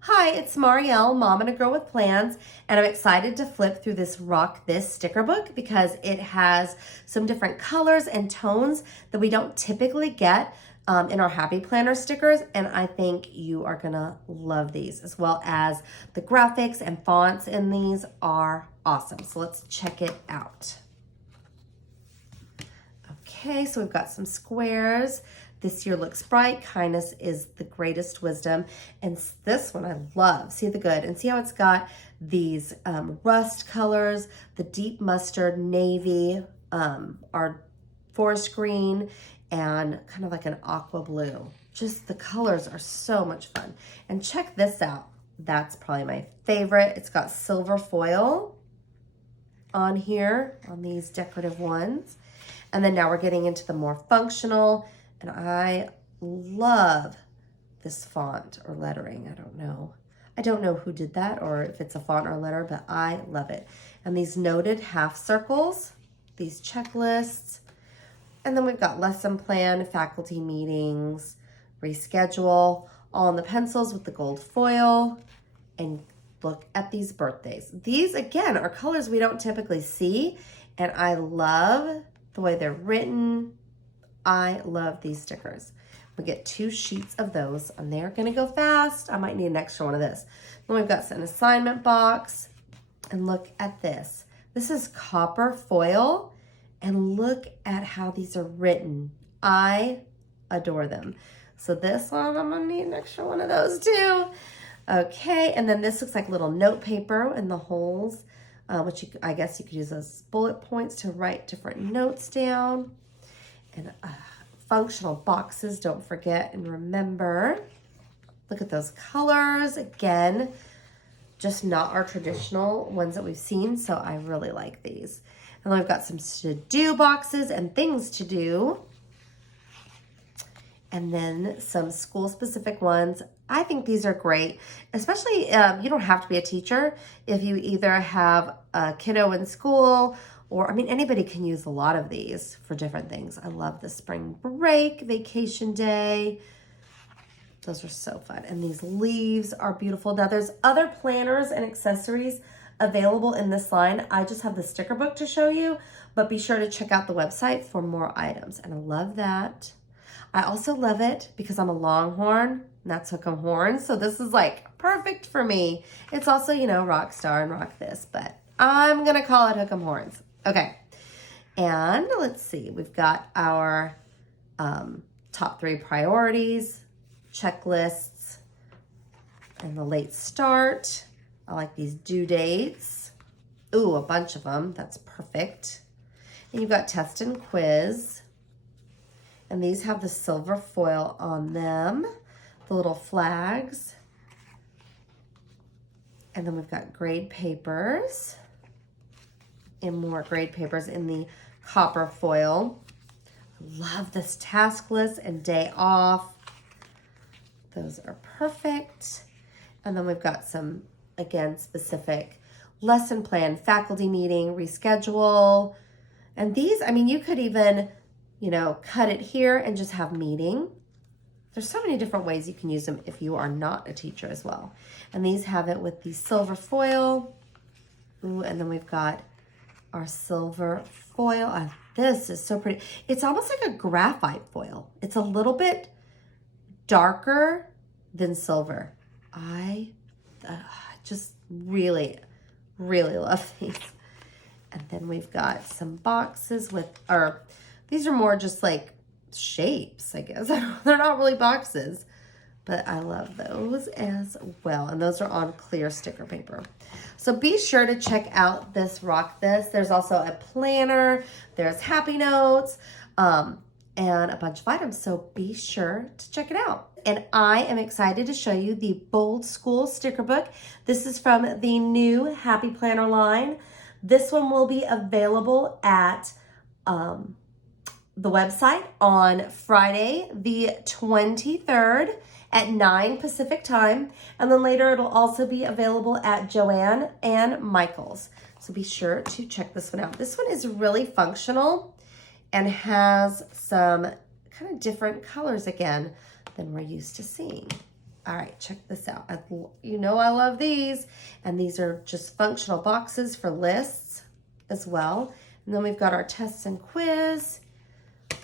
Hi, it's Marielle, Mom and a Girl with Plans, and I'm excited to flip through this Rock This sticker book because it has some different colors and tones that we don't typically get in our Happy Planner stickers, and I think you are gonna love these, as well as the graphics and fonts in these are awesome. So let's check it out. Okay, so we've got some squares. This year looks bright. Kindness is the greatest wisdom. And this one I love. See the good. And see how it's got these rust colors, the deep mustard, navy, our forest green, and kind of like an aqua blue. Just the colors are so much fun. And check this out. That's probably my favorite. It's got silver foil on here, on these decorative ones. And then now we're getting into the more functional, and I love this font or lettering. I don't know who did that or if it's a font or a letter, but I love it. And these noted half circles, these checklists, and then we've got lesson plan, faculty meetings, reschedule, all in the pencils with the gold foil. And look at these birthdays. These, again, are colors we don't typically see, and I love the way they're written. I love these stickers. We get 2 sheets of those, and they're gonna go fast. I might need an extra one of this. Then we've got an assignment box, and look at this. This is copper foil, and look at how these are written. I adore them. So this one, I'm gonna need an extra one of those too. Okay, and then this looks like little note paper in the holes, which I guess you could use as bullet points to write different notes down. And functional boxes, don't forget and remember. Look at those colors. Again, just not our traditional ones that we've seen, so I really like these. And then we've got some to-do boxes and things to do. And then some school-specific ones. I think these are great, especially you don't have to be a teacher. If you either have a kiddo in school, or, I mean, anybody can use a lot of these for different things. I love the spring break, vacation day. Those are so fun. And these leaves are beautiful. Now, there's other planners and accessories available in this line. I just have the sticker book to show you, but be sure to check out the website for more items. And I love that. I also love it because I'm a Longhorn, and that's Hook 'em Horns. So this is like perfect for me. It's also, you know, Rock Star and Rock This, but I'm going to call it Hook 'em Horns. Okay, and let's see, we've got our top 3 priorities, checklists, and the late start. I like these due dates. Ooh, a bunch of them, that's perfect. And you've got test and quiz, and these have the silver foil on them, the little flags. And then we've got grade papers. And more grade papers in the copper foil. I love this task list and day off. Those are perfect. And then we've got some, again, specific lesson plan, faculty meeting, reschedule. And these, I mean, you could even, you know, cut it here and just have meeting. There's so many different ways you can use them if you are not a teacher as well. And these have it with the silver foil. Ooh, and then we've got our silver foil. This is so pretty. It's almost like a graphite foil. It's a little bit darker than silver. I just really, really love these. And then we've got some boxes with, or these are more just like shapes, I guess. They're not really boxes, but I love those as well. And those are on clear sticker paper. So be sure to check out this Rock This. There's also a planner, there's happy notes, and a bunch of items. So be sure to check it out. And I am excited to show you the Bold School sticker book. This is from the new Happy Planner line. This one will be available at the website on Friday, the 23rd at 9 Pacific time. And then later it'll also be available at Joann and Michael's. So be sure to check this one out. This one is really functional and has some kind of different colors again than we're used to seeing. All right, check this out. You know I love these. And these are just functional boxes for lists as well. And then we've got our tests and quiz.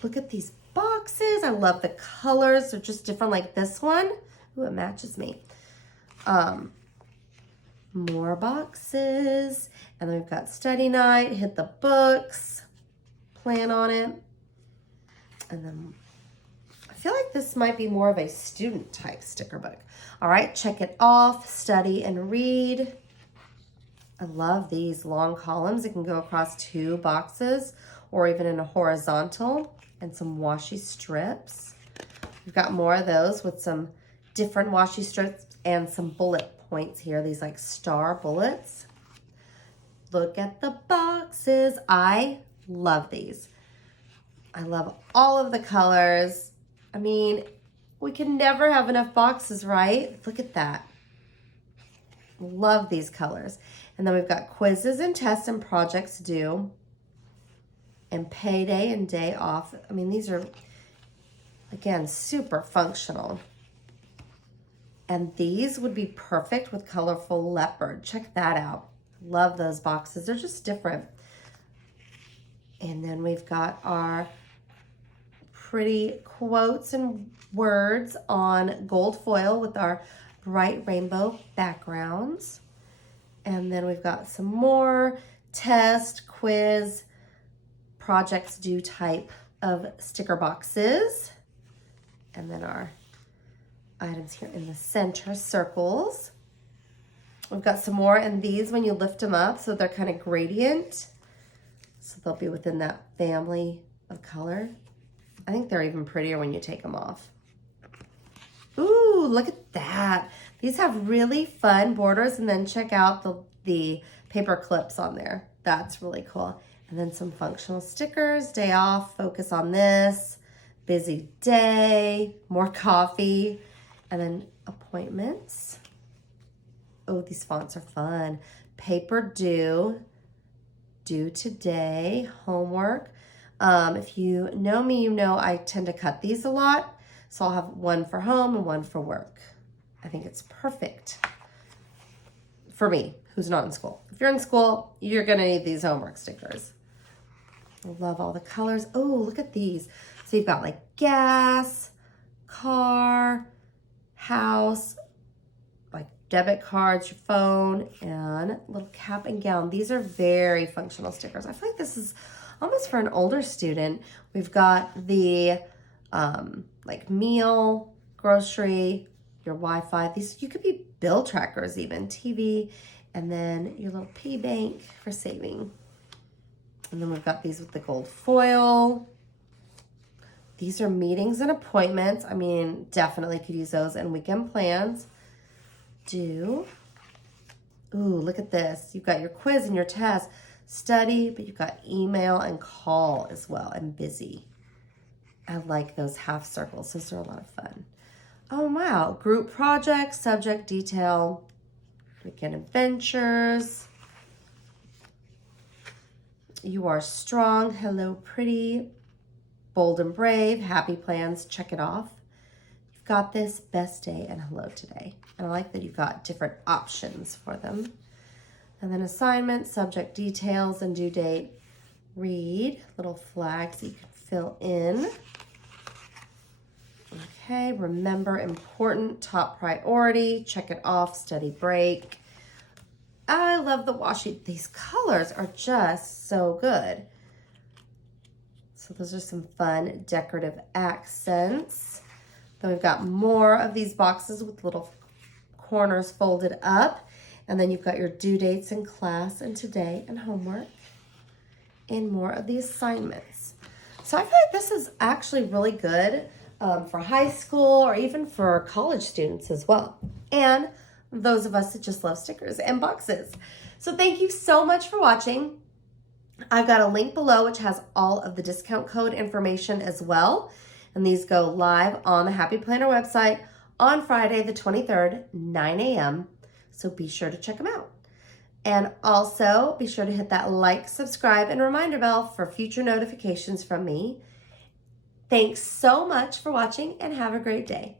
Look at these boxes. I love the colors. They're just different like this one. Ooh, it matches me. More boxes. And then we've got study night, hit the books, plan on it. And then I feel like this might be more of a student type sticker book. All right, check it off, study and read. I love these long columns. It can go across 2 boxes or even in a horizontal, and some washi strips. We've got more of those with some different washi strips and some bullet points here. These like star bullets. Look at the boxes. I love these. I love all of the colors. I mean, we can never have enough boxes, right? Look at that. Love these colors. And then we've got quizzes and tests and projects due, and payday and day off. I mean, these are, again, super functional. And these would be perfect with colorful leopard. Check that out. Love those boxes. They're just different. And then we've got our pretty quotes and words on gold foil with our bright rainbow backgrounds. And then we've got some more test, quiz, projects due type of sticker boxes. And then our items here in the center, circles. We've got some more, and these, when you lift them up, so they're kind of gradient. So they'll be within that family of color. I think they're even prettier when you take them off. Ooh, look at that. These have really fun borders, and then check out the paper clips on there. That's really cool. And then some functional stickers, day off, focus on this, busy day, more coffee, and then appointments. Oh, these fonts are fun. Paper due, due today, homework. If you know me, you know I tend to cut these a lot. So I'll have one for home and one for work. I think it's perfect for me, who's not in school. If you're in school, you're gonna need these homework stickers. I love all the colors. Oh, look at these. So you've got like gas, car, house, like debit cards, your phone, and little cap and gown. These are very functional stickers. I feel like this is almost for an older student. We've got the like meal, grocery, your Wi-Fi. These, you could be bill trackers even, TV, and then your little piggy bank for saving. And then we've got these with the gold foil. These are meetings and appointments. I mean, definitely could use those, and weekend plans. Ooh, look at this. You've got your quiz and your test, study, but you've got email and call as well, and busy. I like those half circles. Those are a lot of fun. Oh, wow. Group projects, subject, detail, weekend adventures. You are strong. Hello, pretty. Bold and brave. Happy plans. Check it off. You've got this. Best day and hello today. And I like that you've got different options for them. And then assignment, subject details, and due date. Read. Little flags that you can fill in. Okay, remember, important, top priority, check it off, study break. I love the washi. These colors are just so good. So those are some fun decorative accents. Then we've got more of these boxes with little corners folded up. And then you've got your due dates in class and today and homework. And more of the assignments. So I feel like this is actually really good for high school or even for college students as well. And those of us that just love stickers and boxes. So thank you so much for watching. I've got a link below which has all of the discount code information as well. And these go live on the Happy Planner website on Friday the 23rd, 9 a.m. So be sure to check them out. And also be sure to hit that like, subscribe, and reminder bell for future notifications from me. Thanks so much for watching and have a great day.